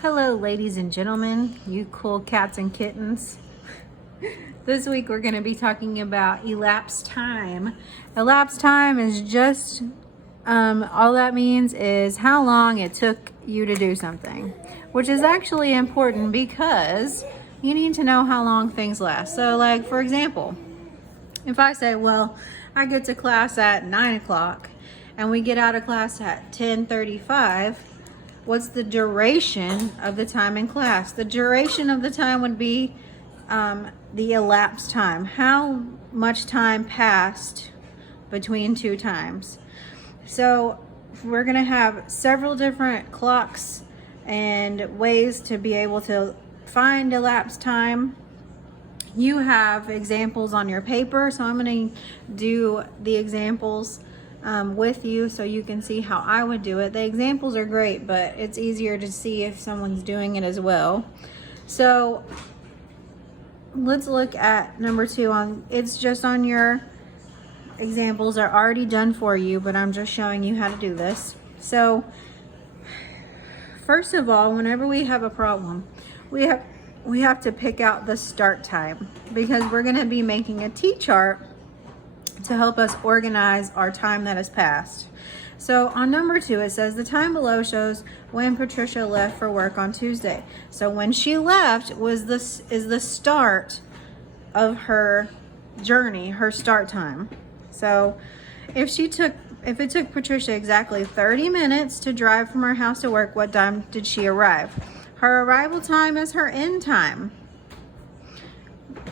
Hello, ladies and gentlemen, you cool cats and kittens. This week we're going to be talking about elapsed time. Elapsed time is just, all that means is how long it took you to do something, which is actually important because you need to know how long things last. So like, for example, if I say, well, I get to class at 9 o'clock and we get out of class at 10:35, what's the duration of the time in class? The duration of the time would be the elapsed time. How much time passed between two times? So we're going to have several different clocks and ways to be able to find elapsed time. You have examples on your paper, so I'm going to do the examples with you so you can see how I would do it. The examples are great, but it's easier to see if someone's doing it as well. So let's look at number 2. It's just on your examples are already done for you, but I'm just showing you how to do this. So first of all, whenever we have a problem, we have to pick out the start time, because we're going to be making a T-chart to help us organize our time that has passed. So on number 2, it says the time below shows when Patricia left for work on Tuesday. So when she left is the start of her journey, her start time. So if it took Patricia exactly 30 minutes to drive from her house to work, what time did she arrive? Her arrival time is her end time.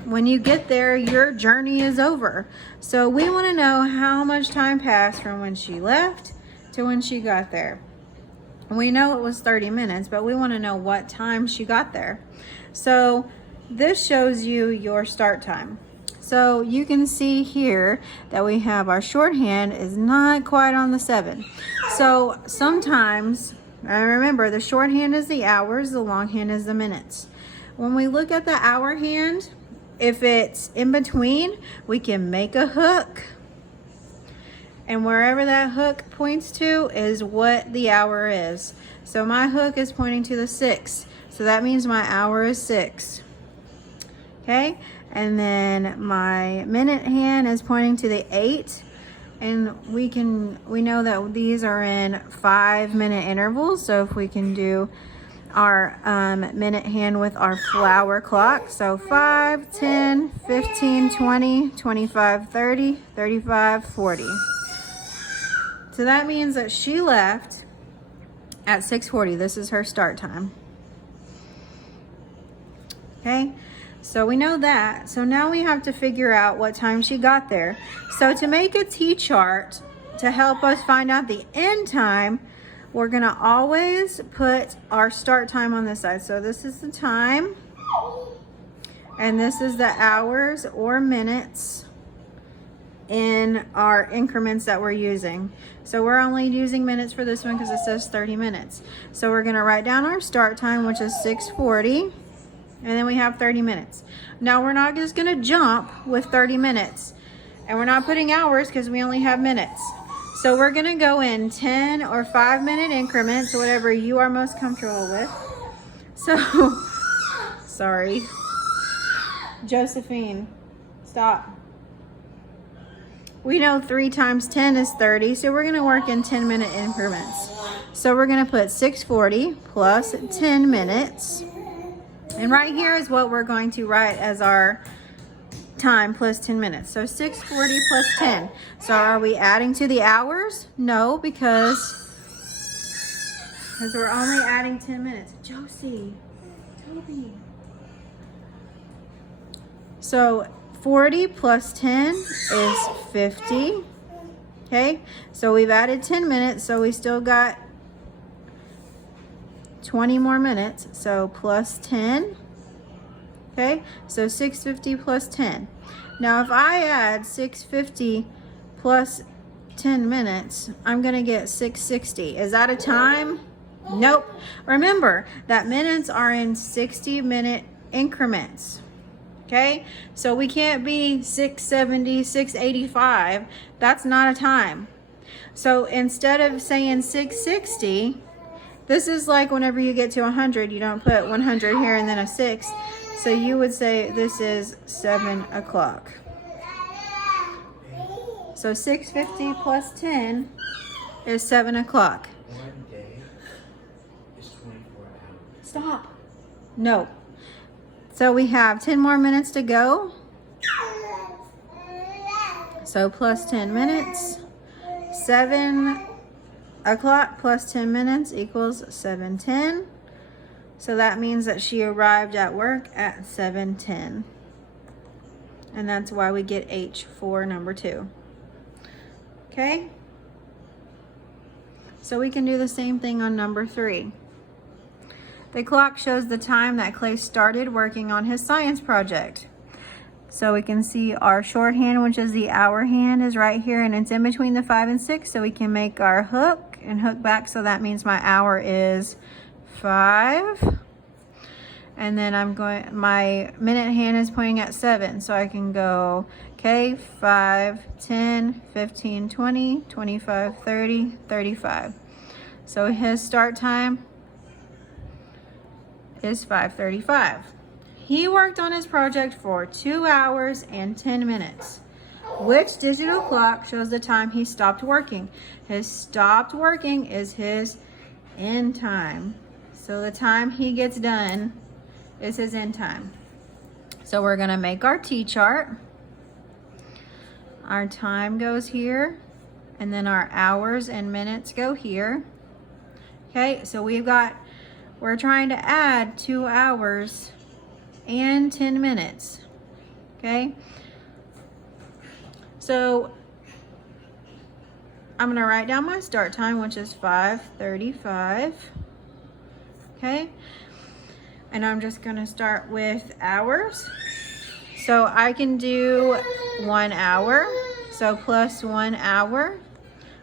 When you get there, your journey is over. So we want to know how much time passed from when she left to when she got there. We know it was 30 minutes, but we want to know what time she got there. So this shows you your start time. So you can see here that we have our shorthand is not quite on the 7. So sometimes, remember, the shorthand is the hours, the longhand is the minutes. When we look at the hour hand, if it's in between, we can make a hook. And wherever that hook points to is what the hour is. So my hook is pointing to the 6. So that means my hour is 6. Okay? And then my minute hand is pointing to the 8. And we know that these are in 5-minute intervals. So if we can do our minute hand with our flower clock. So 5, 10, 15, 20, 25, 30, 35, 40. So that means that she left at 6:40. This is her start time. Okay, so we know that. So now we have to figure out what time she got there. So to make a T-chart to help us find out the end time, we're gonna always put our start time on this side. So this is the time, and this is the hours or minutes in our increments that we're using. So we're only using minutes for this one because it says 30 minutes. So we're gonna write down our start time, which is 6:40, and then we have 30 minutes. Now we're not just gonna jump with 30 minutes, and we're not putting hours because we only have minutes. So we're gonna go in 10 or 5-minute increments, whatever you are most comfortable with. So, sorry. Josephine, stop. We know 3 times 10 is 30, so we're gonna work in 10-minute increments. So we're gonna put 6:40 plus 10 minutes. And right here is what we're going to write as our time plus 10 minutes. So 6:40 plus 10. So are we adding to the hours? No, because we're only adding 10 minutes. Josie, Toby. So 40 plus 10 is 50. Okay, so we've added 10 minutes, so we still got 20 more minutes. So plus 10. Okay, so 650 plus 10. Now if I add 650 plus 10 minutes, I'm gonna get 660. Is that a time? Nope. Remember that minutes are in 60-minute increments. Okay, so we can't be 670, 685. That's not a time. So instead of saying 660, This is like whenever you get to 100, you don't put 100 here and then a 6. So you would say this is 7 o'clock. So 6:50 plus 10 is 7 o'clock. One day is 24 hours. Stop. No. So we have 10 more minutes to go. So plus 10 minutes. 7 o'clock plus 10 minutes equals 7:10. So that means that she arrived at work at 7:10. And that's why we get H for number 2. Okay? So we can do the same thing on number 3. The clock shows the time that Clay started working on his science project. So we can see our shorthand, which is the hour hand, is right here, and it's in between the 5 and 6. So we can make our hook and hook back. So that means my hour is 5. And then my minute hand is pointing at 7. So I can go, okay, 5, 10, 15, 20, 25, 30, 35. So his start time is 5:35. He worked on his project for 2 hours and 10 minutes. Which digital clock shows the time he stopped working? His stopped working is his end time. So the time he gets done is his end time. So we're gonna make our T-chart. Our time goes here, and then our hours and minutes go here. Okay, so we're trying to add 2 hours and 10 minutes. Okay, so I'm gonna write down my start time, which is 5:35. Okay, and I'm just gonna start with hours. So I can do 1 hour, so plus 1 hour.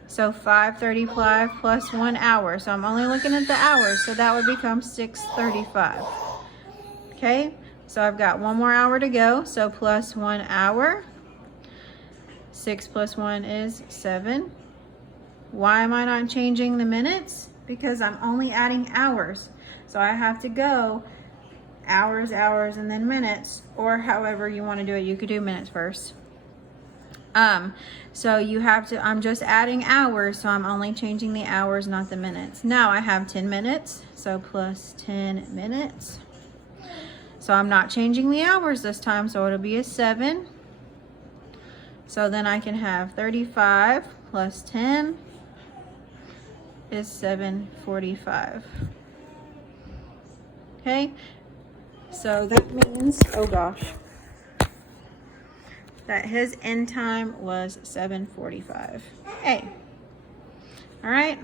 So 5:35 plus 1 hour. So I'm only looking at the hours, so that would become 6:35. Okay, so I've got 1 more hour to go, so plus 1 hour. 6 plus 1 is 7. Why am I not changing the minutes? Because I'm only adding hours. So I have to go hours, hours, and then minutes, or however you want to do it. You could do minutes first. So you have to, I'm just adding hours, so I'm only changing the hours, not the minutes. Now I have 10 minutes, so plus 10 minutes. So I'm not changing the hours this time, so it'll be a 7. So then I can have 35 plus 10 is 7:45. Okay, so that means, oh gosh, that his end time was 7:45. Hey, all right.